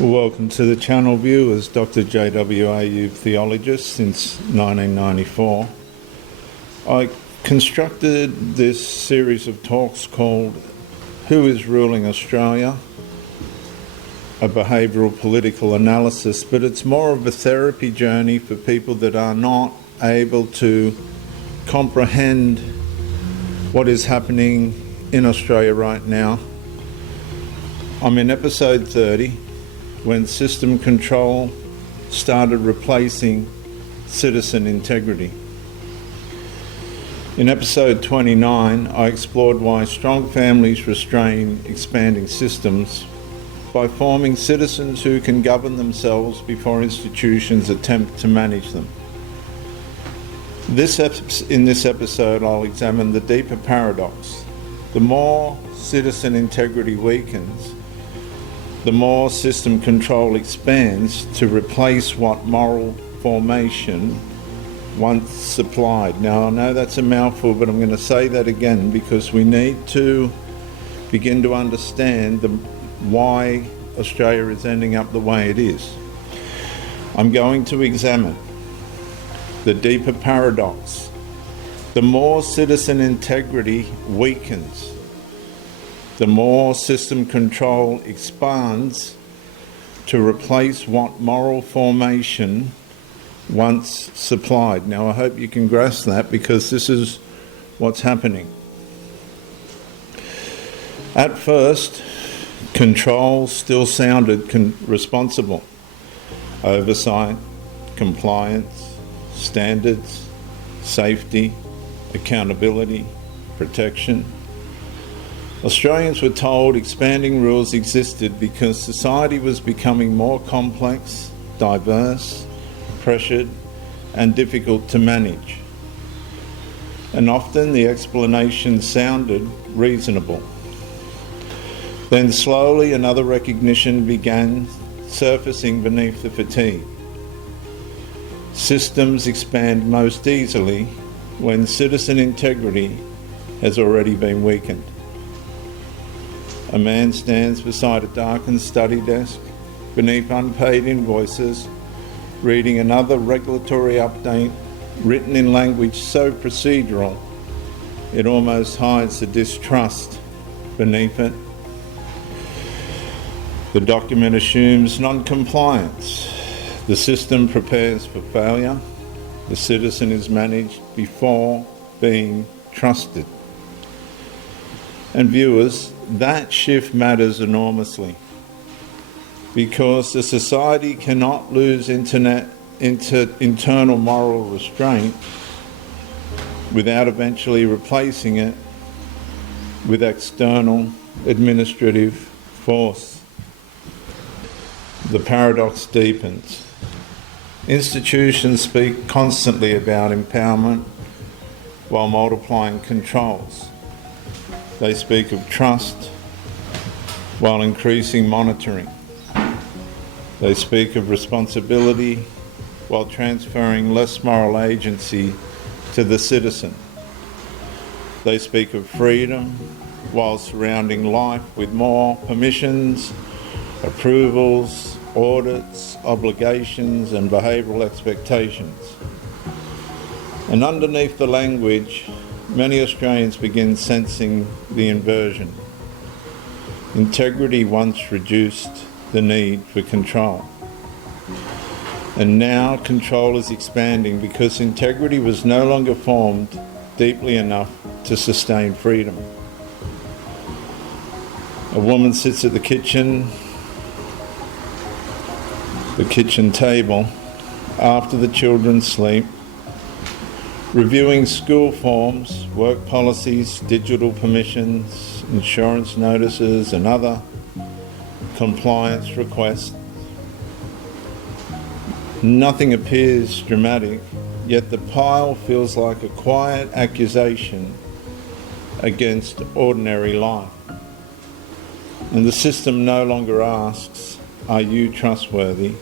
Welcome to the channel, viewers. Dr. JWA, theologist since 1994. I constructed this series of talks called Who is Ruling Australia? A behavioural political analysis, but it's more of a therapy journey for people that are not able to comprehend what is happening in Australia right now. I'm in episode 30. When system control started replacing citizen integrity. In episode 29, I explored why strong families restrain expanding systems by forming citizens who can govern themselves before institutions attempt to manage them. In this episode, I'll examine the deeper paradox. The more citizen integrity weakens, the more system control expands to replace what moral formation once supplied. Now, I know that's a mouthful, but I'm going to say that again because we need to begin to understand why Australia is ending up the way it is. I'm going to examine the deeper paradox. The more citizen integrity weakens, the more system control expands to replace what moral formation once supplied. Now, I hope you can grasp that because this is what's happening. At first, control still sounded responsible. Oversight, compliance, standards, safety, accountability, protection. Australians were told expanding rules existed because society was becoming more complex, diverse, pressured, and difficult to manage. And often the explanation sounded reasonable. Then slowly another recognition began surfacing beneath the fatigue. Systems expand most easily when citizen integrity has already been weakened. A man stands beside a darkened study desk, beneath unpaid invoices, reading another regulatory update written in language so procedural it almost hides the distrust beneath it. The document assumes non-compliance. The system prepares for failure. The citizen is managed before being trusted. And viewers, that shift matters enormously because the society cannot lose internal moral restraint without eventually replacing it with external administrative force. The paradox deepens. Institutions speak constantly about empowerment while multiplying controls. They speak of trust while increasing monitoring. They speak of responsibility while transferring less moral agency to the citizen. They speak of freedom while surrounding life with more permissions, approvals, audits, obligations, and behavioural expectations. And underneath the language, many Australians begin sensing the inversion. Integrity once reduced the need for control. And now control is expanding because integrity was no longer formed deeply enough to sustain freedom. A woman sits at the kitchen table after the children sleep, reviewing school forms, work policies, digital permissions, insurance notices, and other compliance requests. Nothing appears dramatic, yet the pile feels like a quiet accusation against ordinary life. And the system no longer asks, "Are you trustworthy?"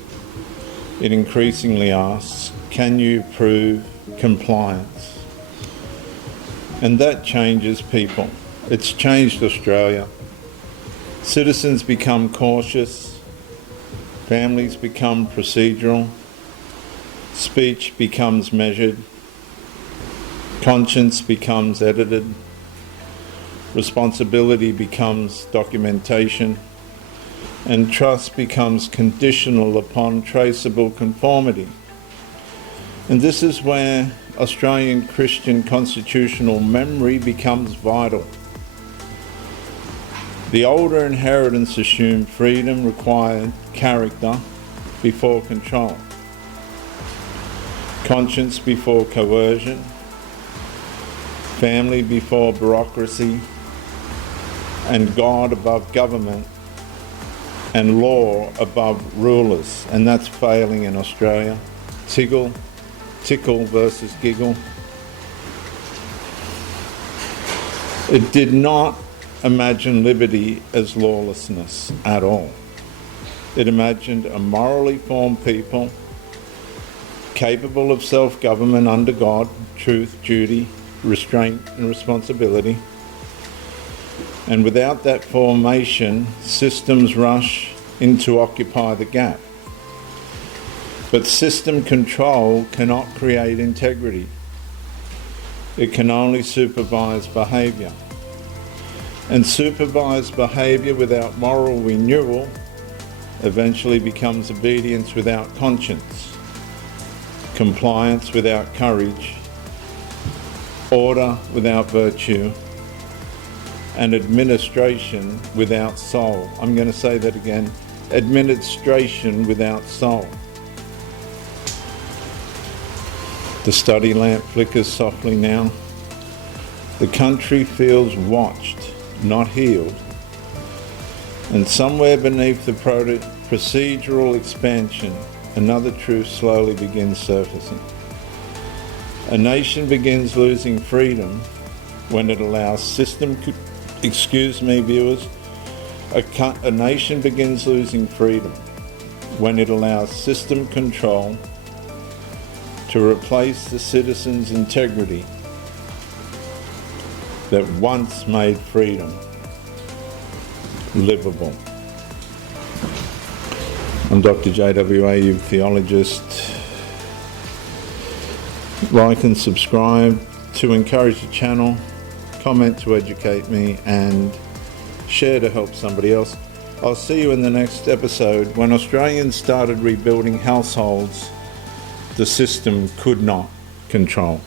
It increasingly asks, "Can you prove compliance?" And that changes people. It's changed Australia. Citizens become cautious, Families become procedural. Speech becomes measured. Conscience becomes edited. Responsibility becomes documentation. And trust becomes conditional upon traceable conformity. And this is where Australian Christian constitutional memory becomes vital. The older inheritance assumed freedom required character before control, conscience before coercion, family before bureaucracy, and God above government, and law above rulers. And that's failing in Australia. Tickle versus giggle. It did not imagine liberty as lawlessness at all. It imagined a morally formed people capable of self-government under God, truth, duty, restraint and responsibility. And without that formation, systems rush in to occupy the gap. But system control cannot create integrity. It can only supervise behaviour. And supervised behaviour without moral renewal eventually becomes obedience without conscience, compliance without courage, order without virtue, and administration without soul. I'm going to say that again. Administration without soul. The study lamp flickers softly now. The country feels watched, not healed. And somewhere beneath the procedural expansion, another truth slowly begins surfacing. A nation begins losing freedom when it allows a nation begins losing freedom when it allows system control to replace the citizens' integrity that once made freedom livable. I'm Dr. JWA, theologist. Like and subscribe to encourage the channel, comment to educate me, and share to help somebody else. I'll see you in the next episode. When Australians started rebuilding households the system could not control.